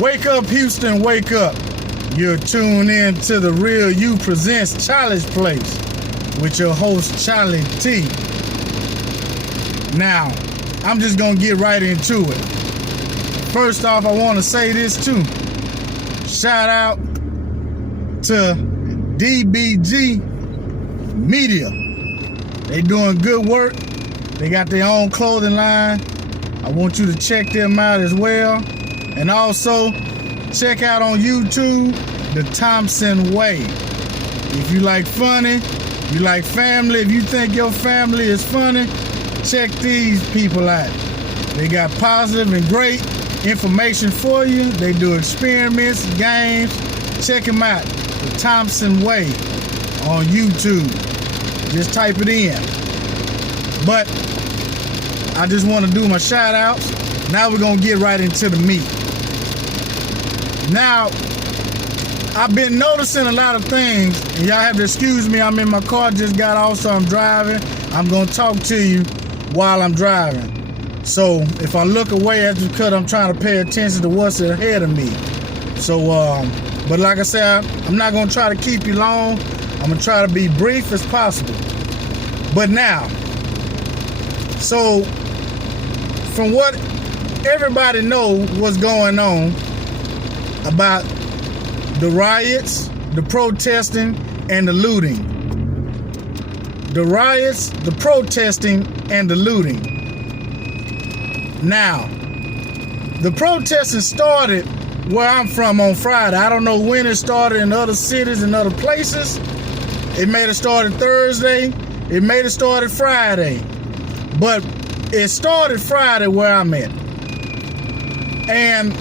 Wake up, Houston, wake up. You're tuned in to The Real You Presents Chalee's Place with your host, ChaleeT. Now, I'm just going to get right into it. First off, I want to say this too. Shout out to DBG Media. They doing good work. They got their own clothing line. I want you to check them out as well. And also, check out on YouTube, The Thompson Way. If you like funny, you like family, if you think your family is funny, check these people out. They got positive and great information for you. They do experiments, games. Check them out, The Thompson Way on YouTube. Just type it in. But I just want to do my shout outs. Now we're going to get right into the meat. Now, I've been noticing a lot of things, and y'all have to excuse me. I'm in my car, just got off, so I'm driving. I'm going to talk to you while I'm driving. So if I look away, that's because I'm trying to pay attention to what's ahead of me. So, but like I said, I'm not going to try to keep you long. I'm going to try to be brief as possible. But now, so from what everybody knows what's going on about the riots, the protesting, and the looting. The riots, the protesting, and the looting. Now, the protesting started where I'm from on Friday. I don't know when it started in other cities and other places. It may have started Thursday. It may have started Friday. But it started Friday where I'm at. And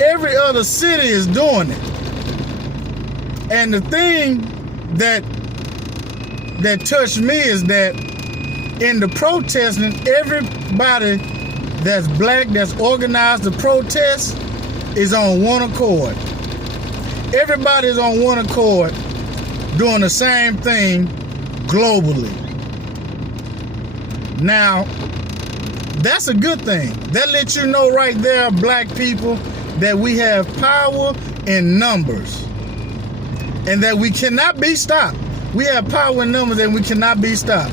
every other city is doing it. And the thing that touched me is that in the protesting, everybody that's black, that's organized the protest, is on one accord. Everybody is on one accord doing the same thing globally. Now, that's a good thing. That lets you know right there, black people, that we have power in numbers and that we cannot be stopped. We have power in numbers and we cannot be stopped.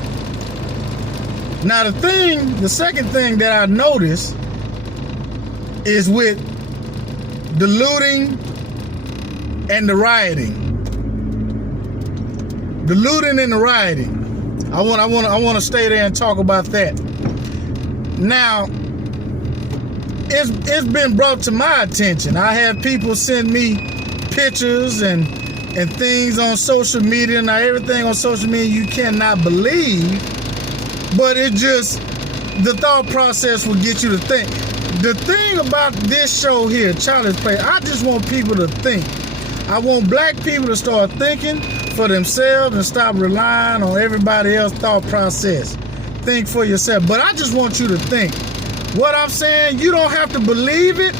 Now, the second thing that I noticed is with the looting and the rioting. The looting and the rioting. I want to stay there and talk about that. Now, it's been brought to my attention. I have people send me pictures and things on social media. Now, everything on social media you cannot believe, but it just, the thought process will get you to think. The thing about this show here, Chalee's Place, I just want people to think. I want black people to start thinking for themselves and stop relying on everybody else's thought process. Think for yourself. But I just want you to think. What I'm saying, you don't have to believe it.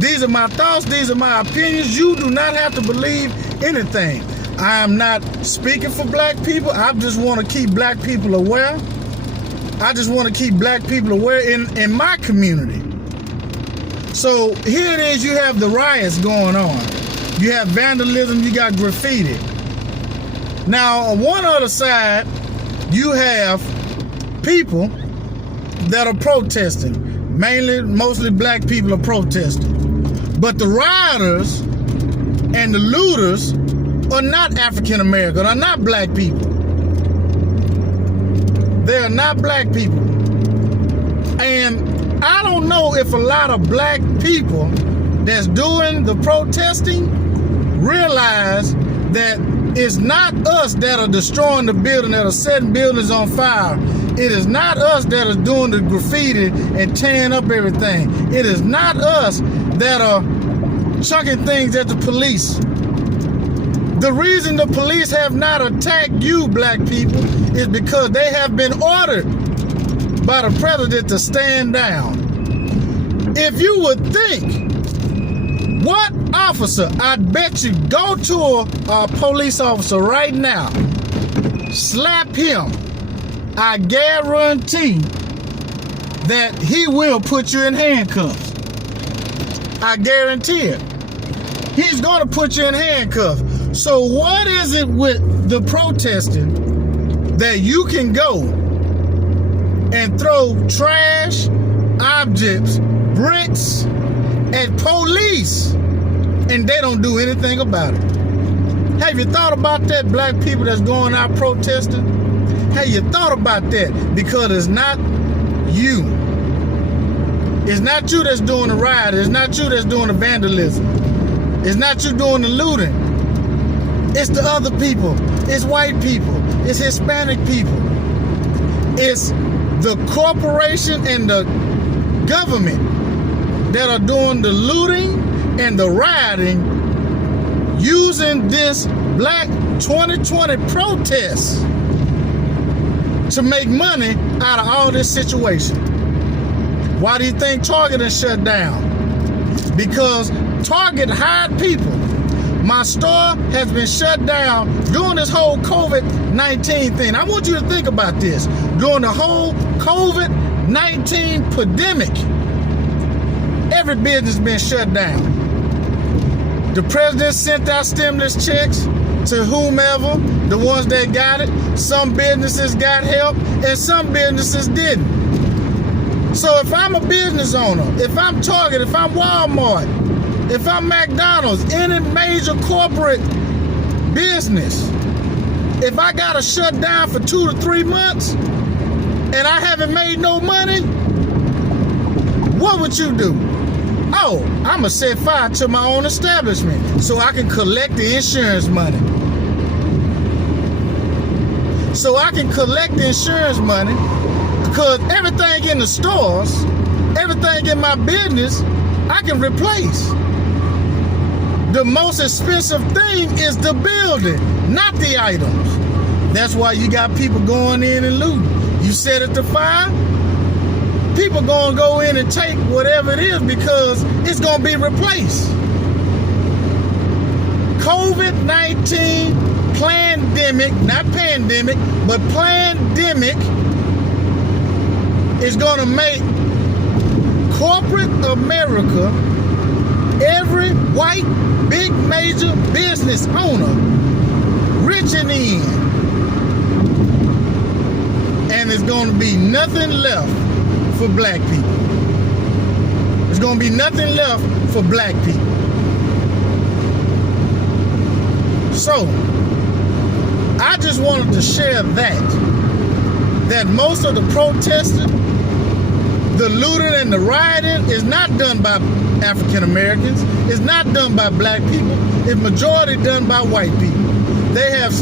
These are my thoughts. These are my opinions. You do not have to believe anything. I am not speaking for black people. I just want to keep black people aware. I just want to keep black people aware in my community. So here it is, you have the riots going on. You have vandalism, you got graffiti. Now, on one other side, you have people that are protesting. Mostly black people are protesting. But the rioters and the looters are not African American, are not black people. They are not black people. And I don't know if a lot of black people that's doing the protesting realize that it's not us that are destroying the building, that are setting buildings on fire. It is not us that are doing the graffiti and tearing up everything. It is not us that are chucking things at the police. The reason the police have not attacked you, black people, is because they have been ordered by the president to stand down. If you would think, what officer, I bet you, go to a police officer right now, slap him, I guarantee that he will put you in handcuffs. I guarantee it. He's going to put you in handcuffs. So what is it with the protesting that you can go and throw trash, objects, bricks at police and they don't do anything about it? Have you thought about that, black people that's going out protesting? Have you thought about that? Because it's not you. It's not you that's doing the riot. It's not you that's doing the vandalism. It's not you doing the looting. It's the other people. It's white people. It's Hispanic people. It's the corporation and the government that are doing the looting and the rioting using this Black 2020 protest to make money out of all this situation. Why do you think Target is shut down? Because Target hired people. My store has been shut down during this whole COVID-19 thing. I want you to think about this. During the whole COVID-19 pandemic, every business has been shut down. The president sent out stimulus checks to whomever, the ones that got it. Some businesses got help and some businesses didn't. So if I'm a business owner, if I'm Target, if I'm Walmart, if I'm McDonald's, any major corporate business, if I gotta shut down for 2 to 3 months and I haven't made no money, what would you do? Oh, I'ma set fire to my own establishment so I can collect the insurance money. So I can collect the insurance money because everything in the stores, everything in my business, I can replace. The most expensive thing is the building, not the items. That's why you got people going in and looting. You set it to fire, people gonna go in and take whatever it is because it's gonna be replaced. COVID-19 pandemic, not pandemic, but pandemic is gonna make corporate America, every white big major business owner, rich in the end. And there's gonna be nothing left for black people. There's gonna be nothing left for black people. So, I just wanted to share that most of the protesting, the looting and the rioting is not done by African Americans. It's not done by black people. It's majority done by white people. They have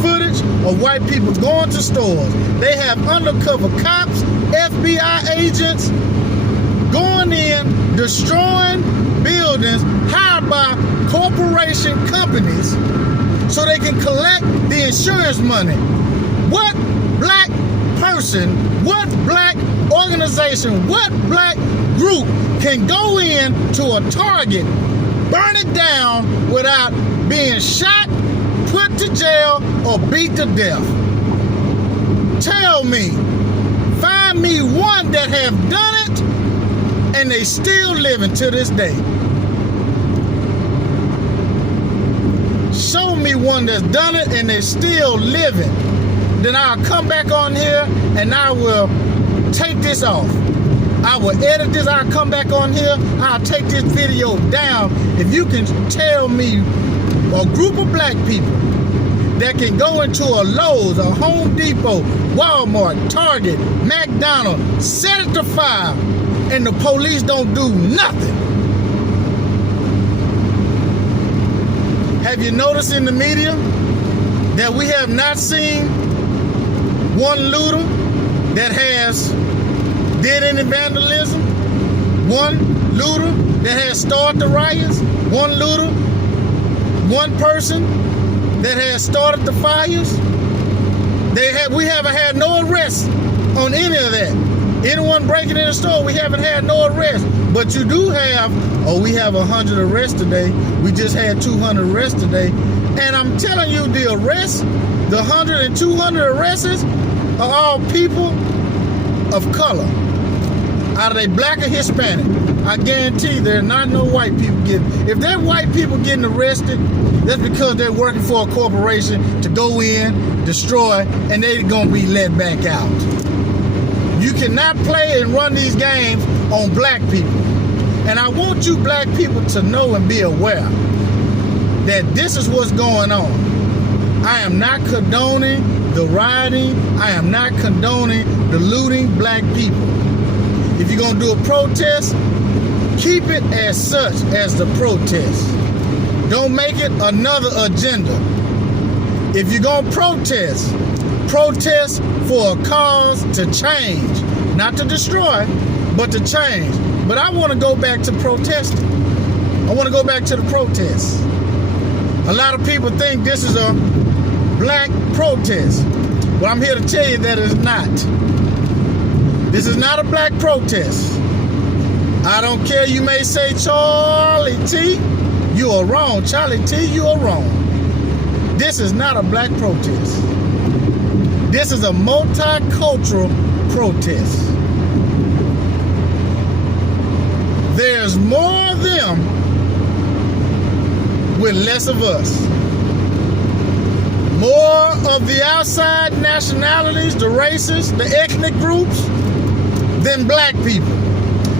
footage of white people going to stores. They have undercover cops, FBI agents going in, destroying buildings hired by corporation companies so they can collect the insurance money. What black person, what black organization, what black group can go in to a Target, burn it down without being shot, put to jail, or beat to death? Tell me, find me one that have done it and they still living to this day. Show me one that's done it and they still living. Then I'll come back on here and I will take this off. I will edit this, I'll come back on here, I'll take this video down. If you can tell me a group of black people that can go into a Lowe's, a Home Depot, Walmart, Target, McDonald's, set it to fire, and the police don't do nothing. Have you noticed in the media that we have not seen one looter that has did any vandalism? One looter that has started the riots? One looter, one person that has started the fires? We haven't had no arrests on any of that. Anyone breaking in the store, we haven't had no arrests. But you do have, we have 100 arrests today. We just had 200 arrests today. And I'm telling you, the arrests, the 100 and 200 arrests are all people of color. Are they black or Hispanic? I guarantee there's not no white people getting. If they're white people getting arrested, that's because they're working for a corporation to go in, destroy, and they're gonna be let back out. You cannot play and run these games on black people. And I want you black people to know and be aware that this is what's going on. I am not condoning the rioting. I am not condoning the looting black people. If you're gonna do a protest, keep it as such as the protest. Don't make it another agenda. If you're gonna protest, protest for a cause to change, not to destroy, but to change. But I want to go back to protesting. I want to go back to the protests. A lot of people think this is a black protest. Well, I'm here to tell you that it's not. This is not a black protest. I don't care, you may say, ChaleeT, you are wrong. ChaleeT, you are wrong. This is not a black protest. This is a multicultural protest. There's more of them with less of us. More of the outside nationalities, the races, the ethnic groups, than black people.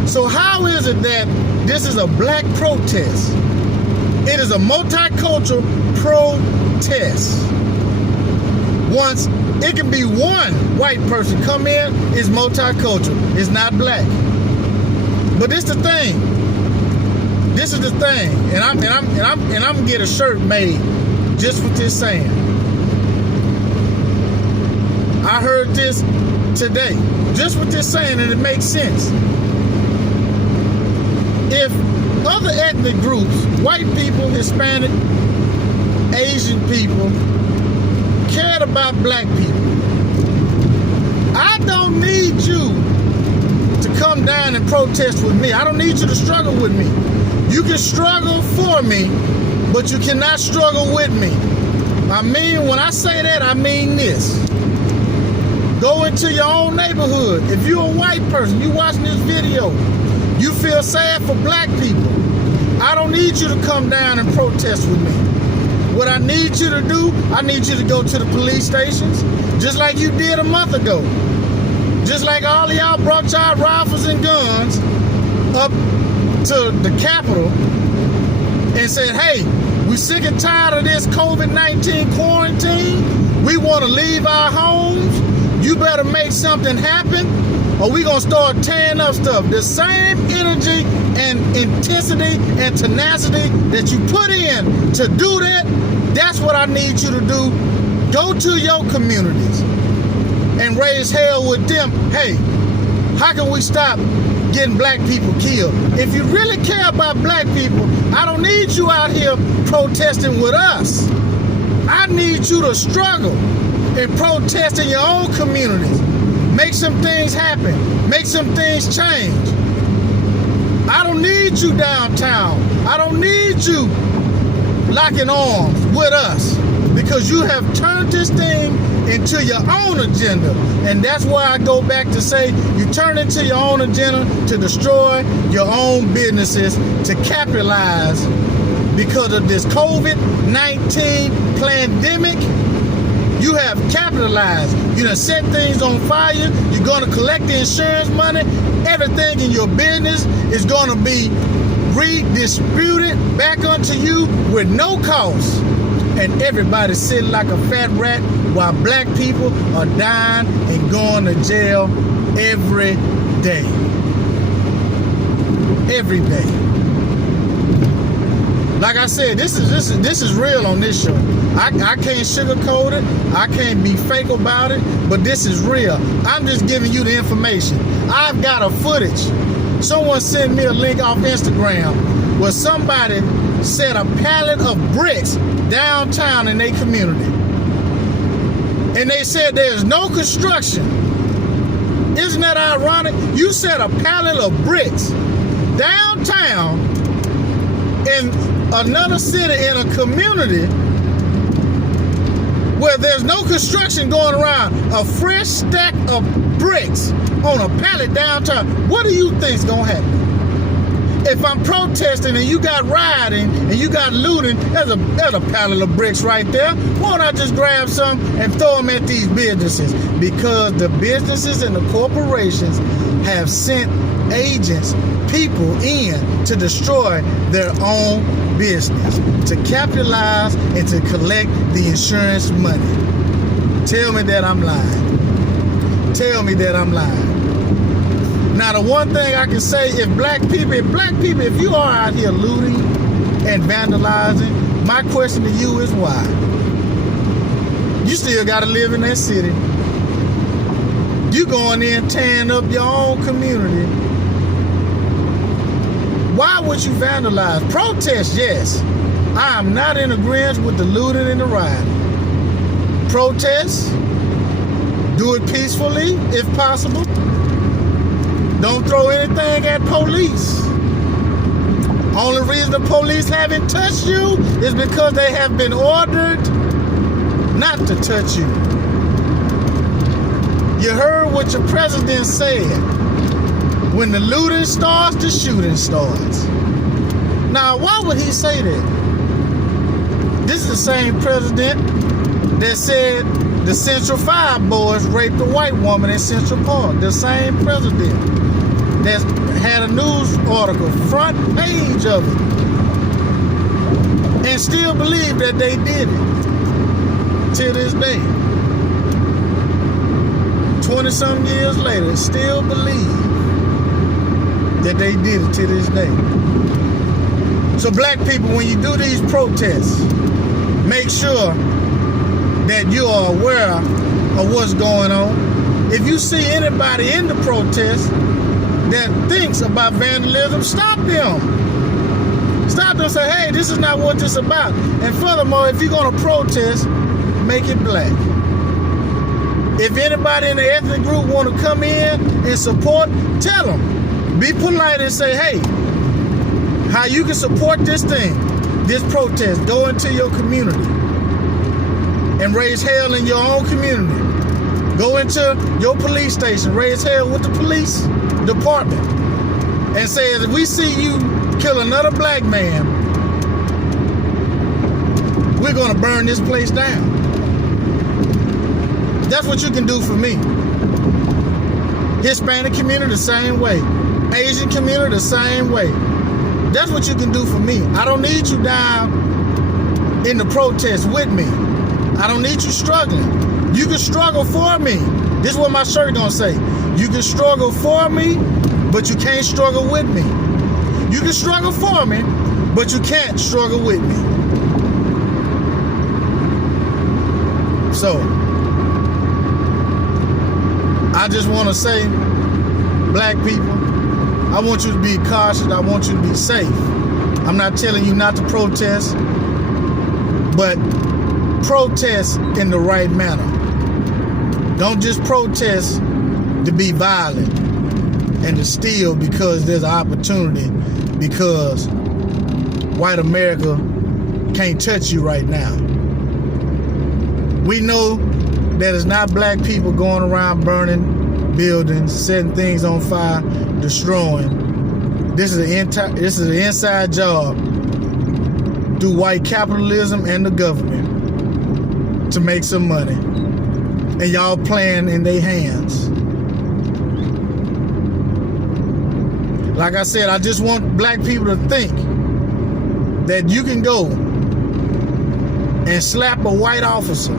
So how is it that this is a black protest? It is a multicultural protest. Once it can be one white person come in, it's multicultural. It's not black. But this the thing. This is the thing. And I'm gonna get a shirt made just with this saying. I heard this today, just with this saying, and it makes sense. If other ethnic groups, white people, Hispanic, Asian people, cared about black people, I don't need you to come down and protest with me. I don't need you to struggle with me. You can struggle for me, but you cannot struggle with me. I mean, when I say that, I mean this. Go into your own neighborhood. If you're a white person, you watching this video, you feel sad for black people, I don't need you to come down and protest with me. What I need you to do, I need you to go to the police stations, just like you did a month ago. Just like all of y'all brought y'all rifles and guns up to the Capitol and said, hey, we sick and tired of this COVID-19 quarantine. We want to leave our homes. You better make something happen, or we gonna start tearing up stuff. The same energy and intensity and tenacity that you put in to do that, that's what I need you to do. Go to your communities and raise hell with them. Hey, how can we stop getting black people killed? If you really care about black people, I don't need you out here protesting with us. I need you to struggle and protest in your own communities. Make some things happen. Make some things change. I don't need you downtown. I don't need you locking arms with us, because you have turned this thing into your own agenda. And that's why I go back to say, you turn into your own agenda to destroy your own businesses, to capitalize because of this COVID-19 pandemic. You have capitalized. You done set things on fire. You're going to collect the insurance money. Everything in your business is going to be redistributed back onto you with no cost. And everybody's sitting like a fat rat while black people are dying and going to jail every day. Every day. Like I said, this is real on this show. I can't sugarcoat it. I can't be fake about it. But this is real. I'm just giving you the information. I've got a footage. Someone sent me a link off Instagram where somebody set a pallet of bricks downtown in their community. And they said there's no construction. Isn't that ironic? You set a pallet of bricks downtown in another city, in a community where there's no construction going around, a fresh stack of bricks on a pallet downtown. What do you think's gonna happen? If I'm protesting and you got rioting and you got looting, there's a pile of bricks right there. Why don't I just grab some and throw them at these businesses? Because the businesses and the corporations have sent agents, people in to destroy their own business, to capitalize and to collect the insurance money. Tell me that I'm lying. Tell me that I'm lying. Now, the one thing I can say, if you are out here looting and vandalizing, my question to you is why? You still got to live in that city. You going in tearing up your own community. Why would you vandalize? Protest, yes. I am not in agreement with the looting and the rioting. Protest. Do it peacefully, if possible. Don't throw anything at police. Only reason the police haven't touched you is because they have been ordered not to touch you. You heard what your president said. When the looting starts, the shooting starts. Now, why would he say that? This is the same president that said the Central 5 boys raped a white woman in Central Park. The same president that had a news article, front page of it, and still believe that they did it till this day. 20-some years later, still believe that they did it to this day. So black people, when you do these protests, make sure that you are aware of what's going on. If you see anybody in the protest that thinks about vandalism, stop them. Stop them and say, hey, this is not what this is about. And furthermore, if you're going to protest, make it black. If anybody in the ethnic group want to come in and support, tell them. Be polite and say, hey, how you can support this thing, this protest, go into your community and raise hell in your own community. Go into your police station, raise hell with the police department, and say, if we see you kill another black man, we're going to burn this place down. That's what you can do for me. Hispanic community, the same way. Asian community, the same way. That's what you can do for me. I don't need you down in the protest with me. I don't need you struggling. You can struggle for me. This is what my shirt gonna say. You can struggle for me, but you can't struggle with me. You can struggle for me, but you can't struggle with me. So, I just want to say, black people, I want you to be cautious. I want you to be safe. I'm not telling you not to protest, but protest in the right manner. Don't just protest to be violent and to steal because there's an opportunity, because white America can't touch you right now. We know that it's not black people going around burning buildings, setting things on fire, destroying. This is an inside job through white capitalism and the government to make some money. And y'all playing in their hands. Like I said, I just want black people to think that you can go and slap a white officer,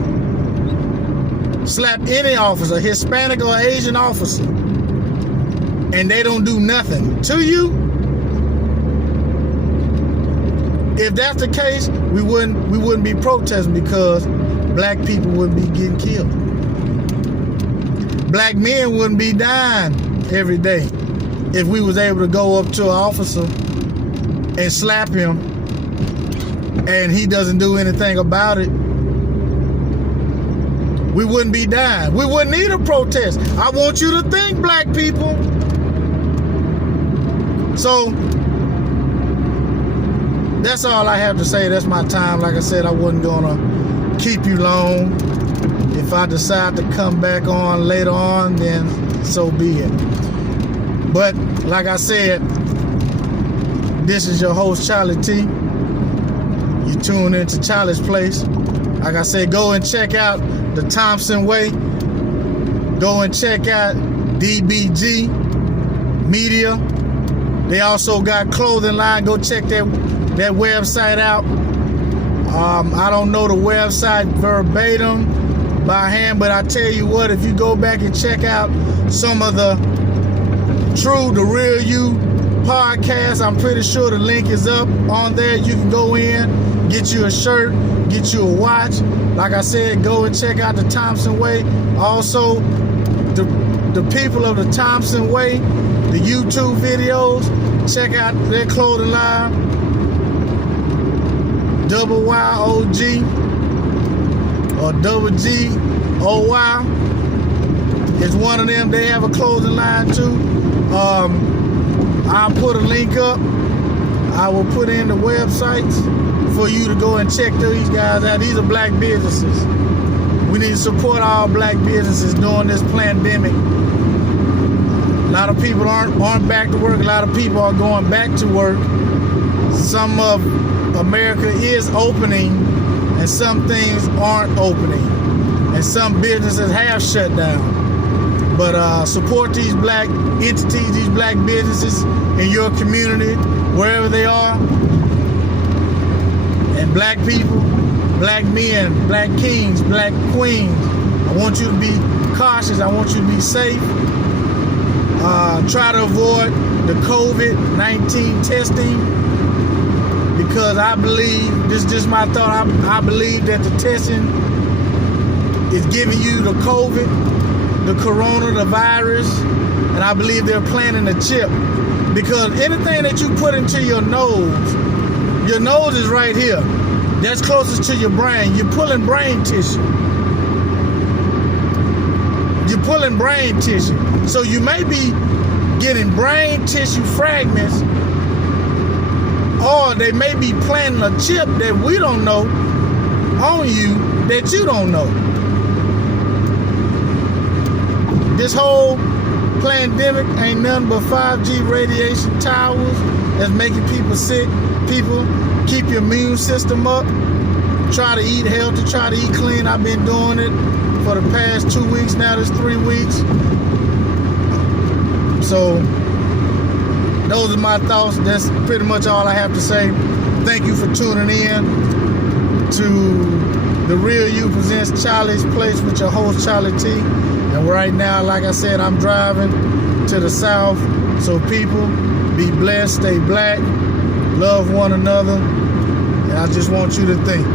slap any officer, Hispanic or Asian officer, and they don't do nothing to you. If that's the case, we wouldn't be protesting, because black people wouldn't be getting killed. Black men wouldn't be dying every day if we was able to go up to an officer and slap him and he doesn't do anything about it. We wouldn't be dying. We wouldn't need a protest. I want you to think, black people. So that's all I have to say. That's my time. Like I said, I wasn't gonna keep you long. If I decide to come back on later on, then so be it. But like I said, This is your host, ChaleeT. You tune into Chalee's Place. Like I said, go and check out the Thompson Way. Go and check out DBG Media. They also got clothing line. Go check that website out. I don't know the website verbatim by hand, but I tell you what, if you go back and check out some of the The Real You podcast, I'm pretty sure the link is up on there. You can go in, get you a shirt, get you a watch. Like I said, go and check out the Thompson Way. Also, the people of the Thompson Way, the YouTube videos, check out their clothing line. Double YOG or Double GOY is one of them. They have a clothing line too. I'll put a link up. I will put in the websites for you to go and check these guys out. These are black businesses. We need to support all black businesses during this pandemic. A lot of people aren't back to work. A lot of people are going back to work. Some of America is opening and some things aren't opening. And some businesses have shut down. But support these black entities, these black businesses in your community, wherever they are. And black people, black men, black kings, black queens, I want you to be cautious. I want you to be safe. Try to avoid the COVID-19 testing, because I believe, this is just my thought, I believe that the testing is giving you the COVID, the corona, the virus, and I believe they're planting a chip. Because anything that you put into your nose is right here. That's closest to your brain. You're pulling brain tissue. You're pulling brain tissue. So you may be getting brain tissue fragments, or they may be planting a chip that we don't know on you that you don't know. This whole pandemic ain't nothing but 5G radiation towers that's making people sick. People, keep your immune system up. Try to eat healthy, try to eat clean. I've been doing it for the past 2 weeks now. This 3 weeks. So those are my thoughts. That's pretty much all I have to say. Thank you for tuning in to The Real You presents Chalee's Place with your host, ChaleeT. And right now, like I said, I'm driving to the south. So people, be blessed, stay black, love one another. And I just want you to think,